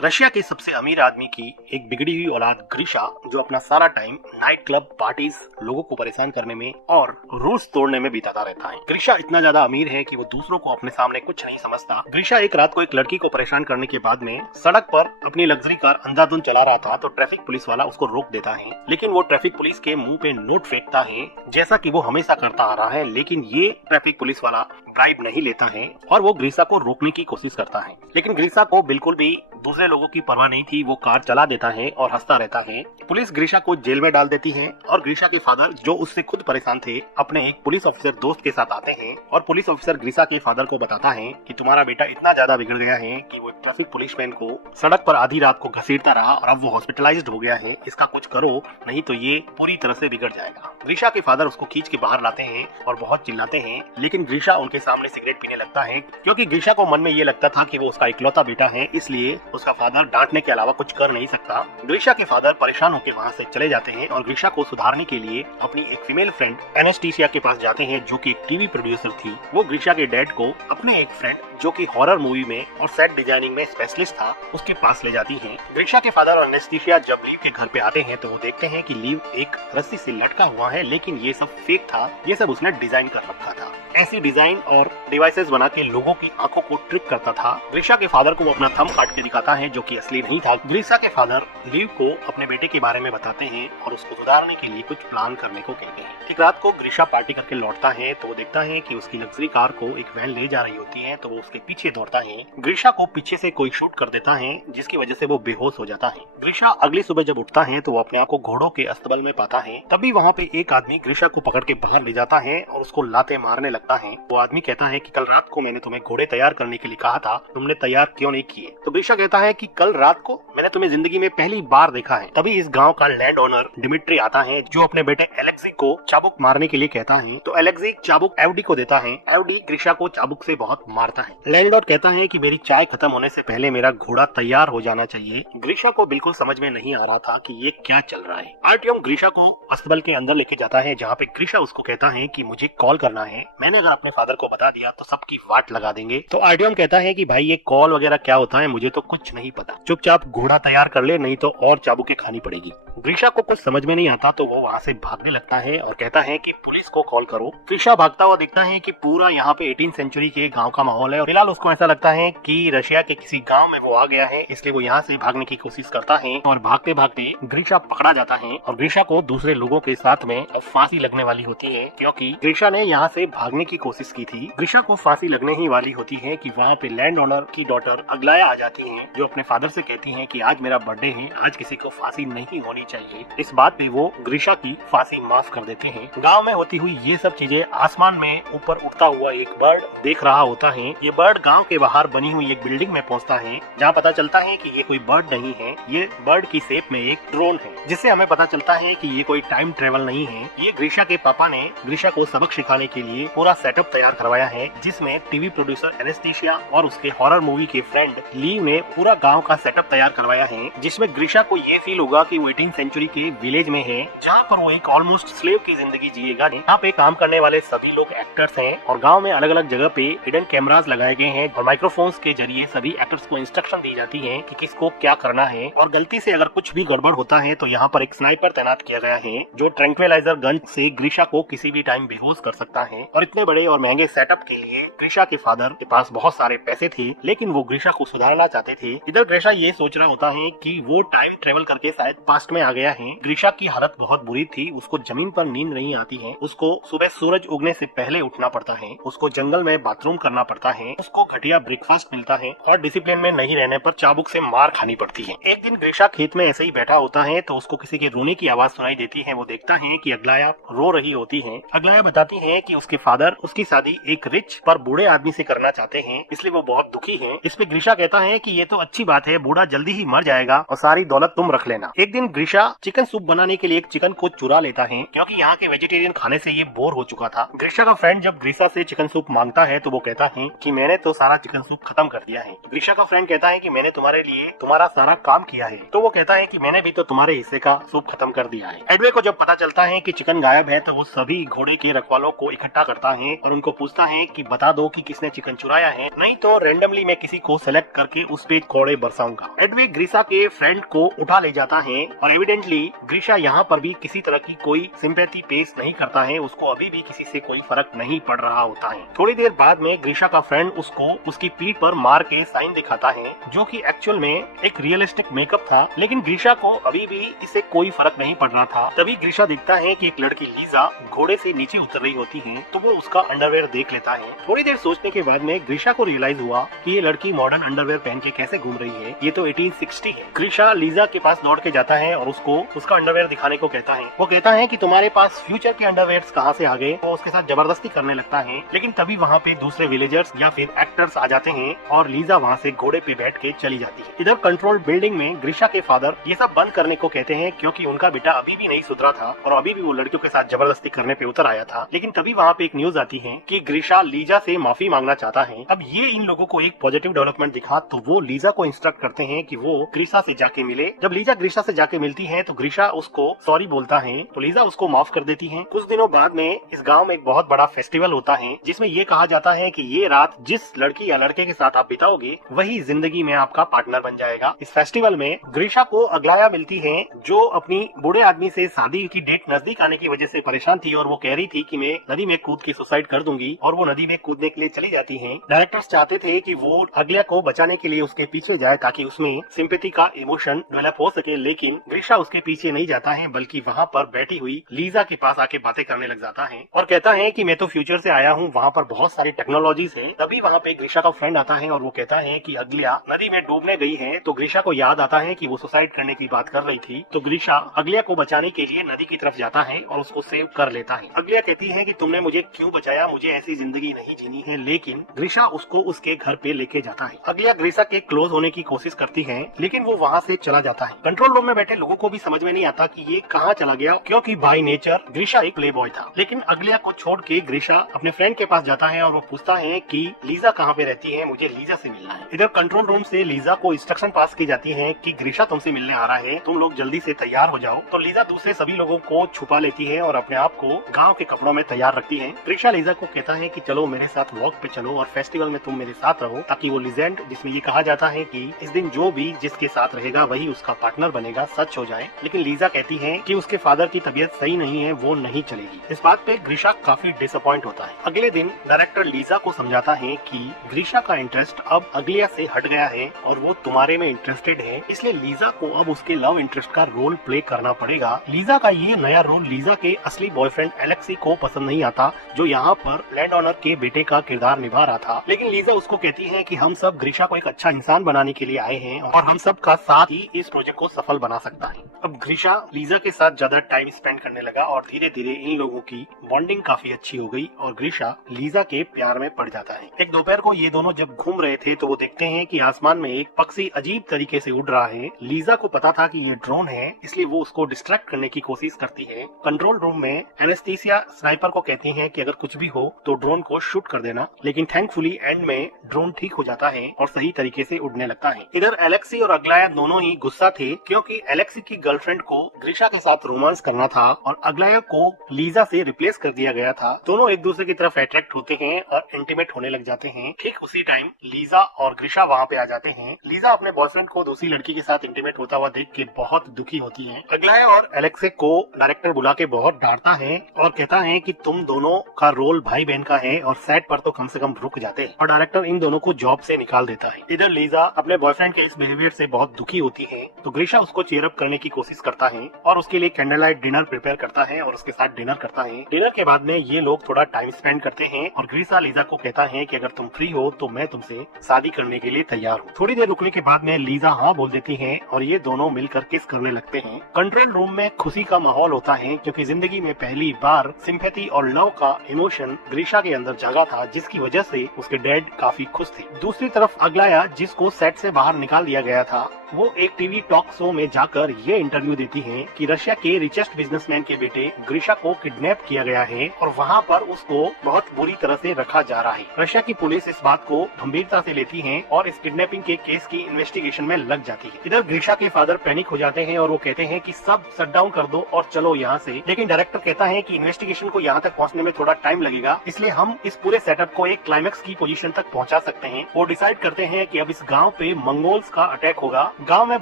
Russia के सबसे अमीर आदमी की एक बिगड़ी हुई औलाद ग्रीशा, जो अपना सारा टाइम नाइट क्लब पार्टीज, लोगों को परेशान करने में और रूल्स तोड़ने में बिताता रहता है। ग्रीशा इतना ज्यादा अमीर है कि वो दूसरों को अपने सामने कुछ नहीं समझता। ग्रीशा एक रात को एक लड़की को परेशान करने के बाद में सड़क पर अपनी लग्जरी कार अंधाधुंध चला रहा था तो ट्रैफिक पुलिस वाला उसको रोक देता है, लेकिन वो ट्रैफिक पुलिस के मुंह पे नोट फेंकता है जैसा कि वो हमेशा करता आ रहा है। लेकिन ये ट्रैफिक पुलिस वाला ब्राइब नहीं लेता है और वो ग्रीशा को रोकने की कोशिश करता है, लेकिन ग्रीशा को बिल्कुल भी दूसरे लोगों की परवाह नहीं थी। वो कार चला देता है और हंसता रहता है। पुलिस ग्रीशा को जेल में डाल देती है और ग्रीशा के फादर, जो उससे खुद परेशान थे, अपने एक पुलिस ऑफिसर दोस्त के साथ आते हैं और पुलिस ऑफिसर ग्रीशा के फादर को बताता है कि तुम्हारा बेटा इतना ज्यादा बिगड़ गया है कि वो ट्रैफिक पुलिसमैन को सड़क पर आधी रात को घसीटता रहा और अब वो हॉस्पिटलाइज्ड हो गया है। इसका कुछ करो, नहीं तो ये पूरी तरह से बिगड़ जाएगा। ग्रीशा के फादर उसको खींच के बाहर लाते हैं और बहुत चिल्लाते हैं, लेकिन ग्रीशा उनके सामने सिगरेट पीने लगता है क्योंकि ग्रीशा को मन में ये लगता था कि वो उसका इकलौता बेटा है, इसलिए उसका फादर डांटने के अलावा कुछ कर नहीं सकता। ग्रीशा के फादर परेशान होकर वहाँ से चले जाते हैं और ग्रीशा को सुधारने के लिए अपनी एक फीमेल फ्रेंड एनेस्टेसिया के पास जाते हैं, जो कि एक टीवी प्रोड्यूसर थी। वो ग्रीशा के डैड को अपने एक फ्रेंड, जो कि हॉरर मूवी में और सेट डिजाइनिंग में स्पेशलिस्ट था, उसके पास ले जाती हैं। ग्रीशा के फादर और एनेस्टेसिया जब लीव के घर पे आते हैं तो वो देखते हैं कि लीव एक रस्सी से लटका हुआ है, लेकिन ये सब फेक था। ये सब उसने डिजाइन कर रखा था। ऐसी डिजाइन और डिवाइसेस बना के लोगों की आंखों को ट्रिक करता था। ग्रीशा के फादर को वो अपना थंब काट के दिखाता है, जो कि असली नहीं था। ग्रीशा के फादर लीव को अपने बेटे के बारे में बताते हैं और उसको सुधारने के लिए कुछ प्लान करने को कहते हैं। एक रात को ग्रीशा पार्टी करके लौटता है तो वो देखता है कि उसकी लग्जरी कार को एक वैन ले जा रही होती है, तो वो उसके पीछे दौड़ता है। ग्रीशा को पीछे से कोई शूट कर देता है, जिसकी वजह से वो बेहोश हो जाता है। ग्रीशा अगली सुबह जब उठता है तो वो अपने आप को घोड़ों के अस्तबल में पाता है। तभी वहाँ पे एक आदमी ग्रीशा को पकड़ के बाहर ले जाता है और उसको लाते मारने लगता है। वो आदमी कहता है कि कल रात को मैंने तुम्हें घोड़े तैयार करने के लिए कहा था, तुमने तैयार क्यों नहीं किए? तो ग्रीशा कहता है कि कल रात को मैंने तुम्हें जिंदगी में पहली बार देखा है। तभी इस गांव का लैंड ओनर डिमिट्री आता है, जो अपने बेटे एलेक्सी को चाबुक मारने के लिए कहता है। तो एलेक्सी चाबुक एवडी को देता है। एवडी ग्रीशा को चाबुक से बहुत मारता है। लैंडलॉर्ड कहता है कि मेरी चाय खत्म होने से पहले मेरा घोड़ा तैयार हो जाना चाहिए। ग्रीशा को बिल्कुल समझ में नहीं आ रहा था कि ये क्या चल रहा है। आर्टियम ग्रीशा को अस्तबल के अंदर लेके जाता है, जहाँ पे ग्रीशा उसको कहता है कि मुझे कॉल करना है, मैंने अगर अपने फादर को बता दिया तो सबकी वाट लगा देंगे। तो आर्टियम कहता है कि भाई ये कॉल वगैरह क्या होता है, मुझे तो कुछ नहीं पता, चुपचाप घोड़ा तैयार कर ले, नहीं तो और चाबुकें खानी पड़ेगी। ग्रीशा को कुछ समझ में नहीं आता तो वो वहाँ से भागने लगता है और कहता है कि पुलिस को कॉल करो। ग्रीशा भागता हुआ दिखता है कि पूरा यहाँ पे 18th सेंचुरी के गांव का माहौल है और फिलहाल उसको ऐसा लगता है कि रशिया के किसी गांव में वो आ गया है, इसलिए वो यहाँ से भागने की कोशिश करता है और भागते भागते ग्रीशा पकड़ा जाता है और ग्रीशा को दूसरे लोगों के साथ में फांसी लगने वाली होती है, क्योंकि ग्रीशा ने यहाँ से भागने की कोशिश की थी। ग्रीशा को फांसी लगने ही वाली होती है कि वहाँ पे लैंड ओनर की डॉटर अग्लाया आ जाती है, जो अपने फादर से कहती है कि आज मेरा बर्थडे है, आज किसी को फांसी नहीं होनी चाहिए। इस बात पे वो ग्रीशा की फांसी माफ कर देते हैं। गांव में होती हुई ये सब चीजें आसमान में ऊपर उड़ता हुआ एक बर्ड देख रहा होता है। ये बर्ड गांव के बाहर बनी हुई एक बिल्डिंग में पहुंचता है, जहां पता चलता है कि ये कोई बर्ड नहीं है, ये बर्ड की शेप में एक ड्रोन है, जिससे हमें पता चलता है कि ये कोई टाइम ट्रेवल नहीं है। ये ग्रीशा के पापा ने ग्रीशा को सबक सिखाने के लिए पूरा सेटअप तैयार करवाया है, जिसमें टीवी प्रोड्यूसर एनेस्टेसिया और उसके हॉरर मूवी के फ्रेंड लीव ने पूरा गांव का सेटअप तैयार करवाया है, जिसमें ग्रीशा को ये फील होगा कि वो 18th सेंचुरी के विलेज में है, जहाँ पर वो एक ऑलमोस्ट स्लेव की जिंदगी जिएगा। यहाँ पे काम करने वाले सभी लोग एक्टर्स हैं और गांव में अलग अलग जगह पे हिडन कैमरास लगाए गए हैं और माइक्रोफोन्स के जरिए सभी एक्टर्स को इंस्ट्रक्शन दी जाती है कि किसको क्या करना है। और गलती से अगर कुछ भी गड़बड़ होता है तो यहाँ पर एक स्नाइपर तैनात किया गया है, जो ट्रैंक्विलाइजर गन से ग्रीशा को किसी भी टाइम बेहोश कर सकता है। और इतने बड़े और महंगे सेटअप के लिए ग्रीशा के फादर के पास बहुत सारे पैसे थे, लेकिन वो ग्रीशा को सुधारना चाहते थे। इधर ग्रीशा ये सोच रहा होता है कि वो टाइम ट्रेवल करके शायद पास्ट में आ गया है। ग्रीशा की हालत बहुत बुरी थी, उसको जमीन पर नींद नहीं आती है, उसको सुबह सूरज उगने से पहले उठना पड़ता है, उसको जंगल में बाथरूम करना पड़ता है, उसको घटिया ब्रेकफास्ट मिलता है और डिसिप्लिन में नहीं रहने पर चाबुक से मार खानी पड़ती है। एक दिन ग्रीशा खेत में ऐसे ही बैठा होता है तो उसको किसी के रोने की आवाज सुनाई देती है। वो देखता है कि अग्लाया रो रही होती है। अग्लाया बताती है कि उसके फादर उसकी शादी एक रिच पर बूढ़े आदमी से करना चाहते हैं, इसलिए वो बहुत दुखी है। इस पे ग्रीशा कहता है कि ये तो अच्छी बात है, बूढ़ा जल्दी ही मर जाएगा और सारी दौलत तुम रख लेना। एक दिन ग्रीशा चिकन सूप बनाने के लिए एक चिकन को चुरा लेता है, क्योंकि यहाँ के वेजिटेरियन खाने से ये बोर हो चुका था। ग्रीशा का फ्रेंड जब ग्रीशा से चिकन सूप मांगता है तो वो कहता है कि मैंने तो सारा चिकन सूप खत्म कर दिया है। ग्रीशा का फ्रेंड कहता है कि मैंने तुम्हारे लिए तुम्हारा सारा काम किया है, तो वो कहता है कि मैंने भी तो तुम्हारे हिस्से का सूप खत्म कर दिया है। एडवे को जब पता चलता है कि चिकन गायब है तो वो सभी घोड़े के रखवालों को इकट्ठा करता है और उनको पूछता है कि बता दो कि किसने चिकन चुराया है, नहीं तो रेंडमली मैं किसी को सेलेक्ट करके उस पे कोड़े बरसाऊंगा। एडविग ग्रीसा के फ्रेंड को उठा ले जाता है और एविडेंटली ग्रीसा यहाँ पर भी किसी तरह की कोई सिंपैथी पेश नहीं करता है, उसको अभी भी किसी से कोई फर्क नहीं पड़ रहा होता है। थोड़ी देर बाद में ग्रीसा का फ्रेंड उसको उसकी पीठ पर मार के साइन दिखाता है, जो कि एक्चुअल में एक रियलिस्टिक मेकअप था, लेकिन ग्रीसा को अभी भी इससे कोई फर्क नहीं पड़ रहा था। तभी ग्रीसा दिखता है कि एक लड़की लीजा घोड़े से नीचे उतर रही होती है, तो वो उसका अंडरवेयर देख लेता है। थोड़ी देर सोचने के बाद में ग्रीसा को रियलाइज हुआ कि ये लड़की मॉडर्न अंडरवेयर पहन के कैसे घूम रही है, ये तो 1860 है। ग्रीसा लीजा के पास दौड़ के जाता है और उसको उसका अंडरवेयर दिखाने को कहता है। वो कहता है कि तुम्हारे पास फ्यूचर के अंडरवेयर्स कहाँ से आ गए। वो उसके साथ जबरदस्ती करने लगता है, लेकिन तभी वहाँ पे दूसरे विलेजर्स या फिर एक्टर्स आ जाते हैं और लीजा वहाँ से घोड़े पे बैठ के चली जाती है। इधर कंट्रोल बिल्डिंग में ग्रीसा के फादर ये सब बंद करने को कहते हैं, क्योंकि उनका बेटा अभी भी नहीं सुधरा था और अभी भी वो लड़कियों के साथ जबरदस्ती करने पे उतर आया था। लेकिन तभी वहाँ पे एक न्यूज आती है कि ग्रीसा लीजा से माफी मांगना चाहता है। अब ये इन लोगों को एक पॉजिटिव डेवलपमेंट दिखा, तो वो लीजा को इंस्ट्रक्ट करते हैं कि वो ग्रीसा से जाके मिले। जब लीजा ग्रीसा से जाके मिलती है तो ग्रीसा उसको सॉरी बोलता है, तो लीजा उसको माफ कर देती है। कुछ दिनों बाद में इस गांव में एक बहुत बड़ा फेस्टिवल होता है, जिसमें ये कहा जाता है कि ये रात जिस लड़की या लड़के के साथ आप बिताओगे वही जिंदगी में आपका पार्टनर बन जाएगा। इस फेस्टिवल में ग्रीसा को अग्लाया मिलती है, जो अपनी बूढ़े आदमी से शादी की डेट नजदीक आने की वजह से परेशान थी और वो कह रही थी कि मैं नदी में कूद के सुसाइड कर दूंगी, और वो नदी में कूदने के लिए चली जाती है। डायरेक्टर्स चाहते थे कि वो अग्लाया को बचाने के लिए उसके पीछे जाए ताकि उसमें सिंपैथी का इमोशन डेवलप हो सके, लेकिन ग्रीसा उसके पीछे नहीं जाता है, बल्कि वहाँ पर बैठी हुई लीजा के पास आके बातें करने लग जाता है और कहता है कि मैं तो फ्यूचर से आया हूँ, वहाँ पर बहुत सारी टेक्नोलॉजीज है। तभी वहाँ पे ग्रीसा का फ्रेंड आता है और वो कहता है कि अग्लाया नदी में डूबने गई है। तो ग्रीसा को याद आता है कि वो सुसाइड करने की बात कर रही थी, तो ग्रीसा अग्लाया को बचाने के लिए नदी की तरफ जाता है और उसको सेव कर लेता है। अग्लाया कहती है कि तुमने मुझे क्यों बचाया, मुझे ऐसी जिंदगी नहीं जीनी है, लेकिन ग्रीसा उसको उसके घर पे लेके जाता है। अग्लाया ग्रीसा के क्लोज होने की कोशिश करती है, लेकिन वो वहाँ से चला जाता है। कंट्रोल रूम में बैठे लोगों को भी समझ में नहीं आता कि ये कहाँ चला गया, क्योंकि बाय नेचर ग्रीसा एक प्ले बॉय था। लेकिन अग्लाया को छोड़ के ग्रीसा अपने फ्रेंड के पास जाता है और वो पूछता है कि लीजा कहाँ पे रहती है, मुझे लीजा से मिलना है। इधर कंट्रोल रूम से लीजा को इंस्ट्रक्शन पास की जाती है कि ग्रीसा तुमसे मिलने आ रहा है, तुम लोग जल्दी से तैयार हो जाओ। तो लीजा दूसरे सभी लोगों को छुपा लेती है और अपने आप को गाँव के कपड़ों में तैयार रखती है। ग्रीसा लीजा को कहता है कि चलो मेरे साथ वॉक पे चलो और फेस्टिवल में तुम मेरे साथ रहो, ताकि वो लीजेंड जिसमें ये कहा जाता है कि इस दिन जो भी जिसके साथ रहेगा वही उसका पार्टनर बनेगा, सच हो जाए। लेकिन लीजा कहती है कि उसके फादर की तबीयत सही नहीं है, वो नहीं चलेगी। इस बात पे ग्रीसा काफी डिसअपॉइंट होता है। अगले दिन डायरेक्टर लीजा को समझाता है कि ग्रीसा का इंटरेस्ट अब अग्लाया से हट गया है और वो तुम्हारे में इंटरेस्टेड है, इसलिए लीजा को अब उसके लव इंटरेस्ट का रोल प्ले करना पड़ेगा। लीजा का ये नया रोल लीजा के असली बॉयफ्रेंड एलेक्सी को पसंद नहीं आता, जो यहाँ पर लैंड ऑनर के बेटे का किरदार निभा रहा था। लेकिन लीजा उसको कहती है कि हम सब ग्रीसा को एक अच्छा इंसान बनाने के लिए आए हैं और हम सब का साथ ही इस प्रोजेक्ट को सफल बना सकता है। अब ग्रीसा लीजा के साथ ज्यादा टाइम स्पेंड करने लगा और धीरे धीरे इन लोगों की बॉन्डिंग काफी अच्छी हो गई और ग्रीसा लीजा के प्यार में पड़ जाता है। एक दोपहर को ये दोनों जब घूम रहे थे तो वो देखते हैं कि आसमान में एक पक्षी अजीब तरीके से उड़ रहा है। लीजा को पता था कि ये ड्रोन है, इसलिए वो उसको डिस्ट्रैक्ट करने की कोशिश करती है। कंट्रोल रूम में एनेस्थीसिया स्नाइपर को कहती है कि अगर कुछ भी हो तो ड्रोन को शूट कर देना, लेकिन थैंकफुली एंड में ड्रोन ठीक हो जाता है और सही तरीके से उड़ने लगता है। इधर एलेक्सी और अग्लाया दोनों ही गुस्सा थे, क्योंकि एलेक्सी की गर्लफ्रेंड को ग्रीसा के साथ रोमांस करना था और अग्लाया को लीजा से रिप्लेस कर दिया गया था। दोनों एक दूसरे की तरफ अट्रैक्ट होते हैं और इंटीमेट होने लग जाते हैं। ठीक उसी टाइम लीजा और ग्रीसा वहाँ पे आ जाते हैं। लीजा अपने बॉयफ्रेंड को दूसरी लड़की के साथ इंटीमेट होता हुआ देख के बहुत दुखी होती है। अग्लाया और एलेक्सी को डायरेक्टर बुला के बहुत डांटता है और कहता है कि तुम दोनों का रोल भाई बहन का है और सेट पर तो कम से कम रुक जाते हैं, और डायरेक्टर इन दोनों को जॉब से निकाल देता है। इधर लीजा अपने बॉयफ्रेंड के इस बिहेवियर से बहुत दुखी होती है, तो ग्रीसा उसको चीयर अप करने की कोशिश करता है और उसके लिए कैंडल लाइट डिनर प्रिपेयर करता है और उसके साथ डिनर करता है। डिनर के बाद में ये लोग थोड़ा टाइम स्पेंड करते हैं और ग्रीसा लीजा को कहता है कि अगर तुम फ्री हो तो मैं तुमसे शादी करने के लिए तैयार हूँ। थोड़ी देर रुकने के बाद में लीजा हाँ बोल देती है और ये दोनों मिलकर किस करने लगते हैं। कंट्रोल रूम में खुशी का माहौल होता है, क्योंकि जिंदगी में पहली बार सिंपैथी और लव का इमोशन ग्रीसा के अंदर जागा था, जिसकी वजह से उसके डैड काफी खुश थे। दूसरी तरफ अग्लाया, जिसको सेट से बाहर निकाल दिया गया था, वो एक टीवी टॉक शो में जाकर ये इंटरव्यू देती हैं कि रशिया के रिचेस्ट बिजनेसमैन के बेटे ग्रीशा को किडनैप किया गया है और वहाँ पर उसको बहुत बुरी तरह से रखा जा रहा है। रशिया की पुलिस इस बात को गंभीरता से लेती है और इस किडनैपिंग के केस की इन्वेस्टिगेशन में लग जाती है। इधर ग्रीशा के फादर पैनिक हो जाते हैं और वो कहते हैं कि सब शट डाउन कर दो और चलो यहाँ से, लेकिन डायरेक्टर कहता है कि इन्वेस्टिगेशन को यहाँ तक पहुँचने में थोड़ा टाइम लगेगा, इसलिए हम इस पूरे सेटअप को एक क्लाइमेक्स की पोजीशन तक पहुँचा सकते हैं। वो डिसाइड करते हैं कि अब इस गाँव पे मंगोल्स का अटैक होगा। गाँव में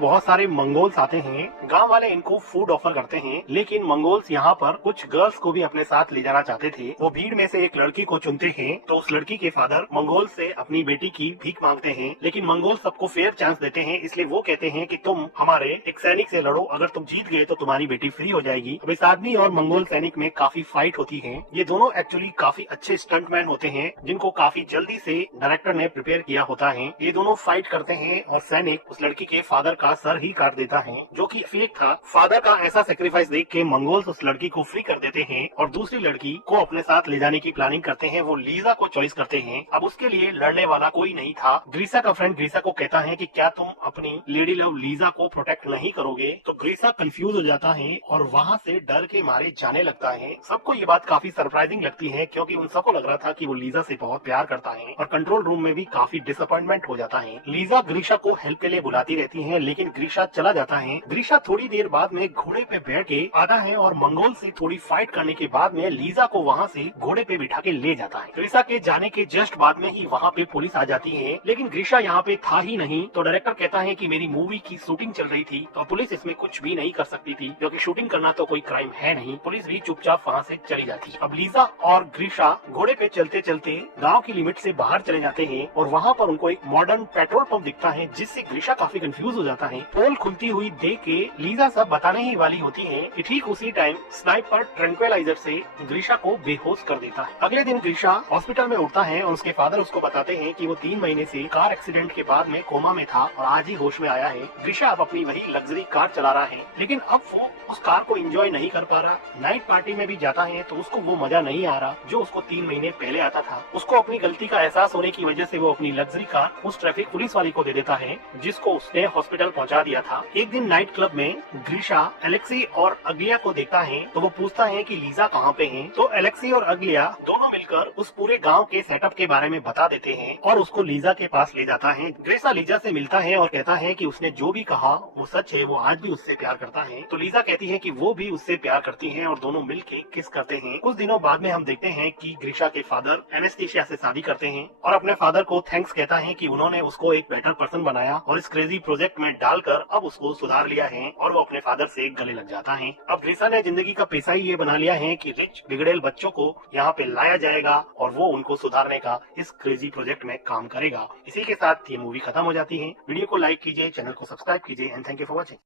बहुत सारे मंगोल्स आते हैं, गाँव वाले इनको फूड ऑफर करते हैं, लेकिन मंगोल्स यहाँ पर कुछ गर्ल्स को भी अपने साथ ले जाना चाहते थे। वो भीड़ में से एक लड़की को चुनते हैं तो उस लड़की के फादर मंगोल से अपनी बेटी की भीख मांगते हैं, लेकिन मंगोल सबको फेयर चांस देते हैं, इसलिए वो कहते हैं कि तुम हमारे एक सैनिक से लड़ो, अगर तुम जीत गए तो तुम्हारी बेटी फ्री हो जाएगी। अब इस आदमी और मंगोल सैनिक में काफी फाइट होती है। ये दोनों एक्चुअली काफी अच्छे स्टंटमैन होते हैं जिनको काफी जल्दी से डायरेक्टर ने प्रिपेयर किया होता है। ये दोनों फाइट करते हैं और सैनिक उस लड़की के फादर का सर ही काट देता है, जो कि फेक था। फादर का ऐसा सेक्रीफाइस देख के मंगोल्स उस लड़की को फ्री कर देते हैं और दूसरी लड़की को अपने साथ ले जाने की प्लानिंग करते हैं। वो लीजा को चॉइस करते हैं। अब उसके लिए लड़ने वाला कोई नहीं था। ग्रीसा का फ्रेंड ग्रीसा को कहता है कि क्या तुम अपनी लेडी लव लीजा को प्रोटेक्ट नहीं करोगे, तो ग्रीसा कंफ्यूज हो जाता है और वहाँ से डर के मारे जाने लगता है। सबको ये बात काफी सरप्राइजिंग लगती है क्योंकि उन सबको लग रहा था कि वो लीजा से बहुत प्यार करता है और कंट्रोल रूम में भी काफी डिसअपॉइंटमेंट हो जाता है। लीजा ग्रीशा को हेल्प के लिए बुलाती रहती है, लेकिन ग्रीशा चला जाता है। ग्रीशा थोड़ी देर बाद में घोड़े पे बैठ के आता है और मंगोल से थोड़ी फाइट करने के बाद में लीजा को वहाँ से घोड़े पे बिठा के ले जाता है। ग्रीशा के जाने के जस्ट बाद में ही वहाँ पे पुलिस आ जाती है, लेकिन ग्रीशा यहाँ पे था ही नहीं। तो डायरेक्टर कहता है कि मेरी मूवी की शूटिंग चल रही थी तो पुलिस इसमें कुछ भी नहीं कर सकती थी, क्योंकि शूटिंग करना तो कोई क्राइम है नहीं। पुलिस भी चुपचाप वहाँ से चली जाती। अब लीजा और ग्रीशा घोड़े पे चलते चलते गाँव की लिमिट से बाहर चले जाते हैं और वहाँ पर उनको एक मॉडर्न पेट्रोल पंप दिखता है, जिससे ग्रीशा काफी कंफ्यूज हो जाता है। पोल खुलती हुई देख के लीजा सब बताने ही वाली होती है कि ठीक उसी टाइम स्नाइपर ट्रैंक्विलाइजर से ग्रीशा को बेहोश कर देता है। अगले दिन ग्रीशा हॉस्पिटल में उठता है और उसके फादर उसको बताते हैं कि वो 3 महीने से कार एक्सीडेंट के बाद में कोमा में था और आज ही होश में आया है। ग्रीशा अब अपनी वही लग्जरी कार चला रहा है, लेकिन अब वो उस कार को एंजॉय नहीं कर पा रहा। नाइट पार्टी में भी जाता है तो उसको वो मजा नहीं आ रहा जो उसको 3 महीने पहले आता था। उसको अपनी गलती का एहसास होने की वजह से वो अपनी लग्जरी कार उस ट्रैफिक पुलिस वाली को दे देता है, जिसको उसने हॉस्पिटल पहुंचा दिया था। एक दिन नाइट क्लब में ग्रीशा एलेक्सी और अगलिया को देखता है तो वो पूछता है कि लीजा कहाँ पे है। तो एलेक्सी और अगलिया दोनों मिलकर उस पूरे गांव के सेटअप के बारे में बता देते हैं और उसको लीजा के पास ले जाता है। ग्रीशा लीजा से मिलता है और कहता है कि उसने जो भी कहा वो सच है, वो आज भी उससे प्यार करता है। तो लीजा कहती है कि वो भी उससे प्यार करती है और दोनों मिलके किस करते हैं। कुछ दिनों बाद में हम देखते हैं कि ग्रीशा के फादर एनेस्थीसिया से शादी करते हैं और अपने फादर को थैंक्स कहता है कि उन्होंने उसको एक बेटर पर्सन बनाया और इस क्रेजी प्रोजेक्ट में डालकर अब उसको सुधार लिया है, और वो अपने फादर से गले लग जाता है। अब ग्रीशा ने जिंदगी का पेशा ही ये बना लिया है कि रिच बिगड़ेल बच्चों को यहाँ पे लाया जाएगा और वो उनको सुधारने का इस क्रेजी प्रोजेक्ट में काम करेगा। इसी के साथ ये मूवी खत्म हो जाती है। वीडियो को लाइक कीजिए, चैनल को सब्सक्राइब कीजिए and thank you for watching.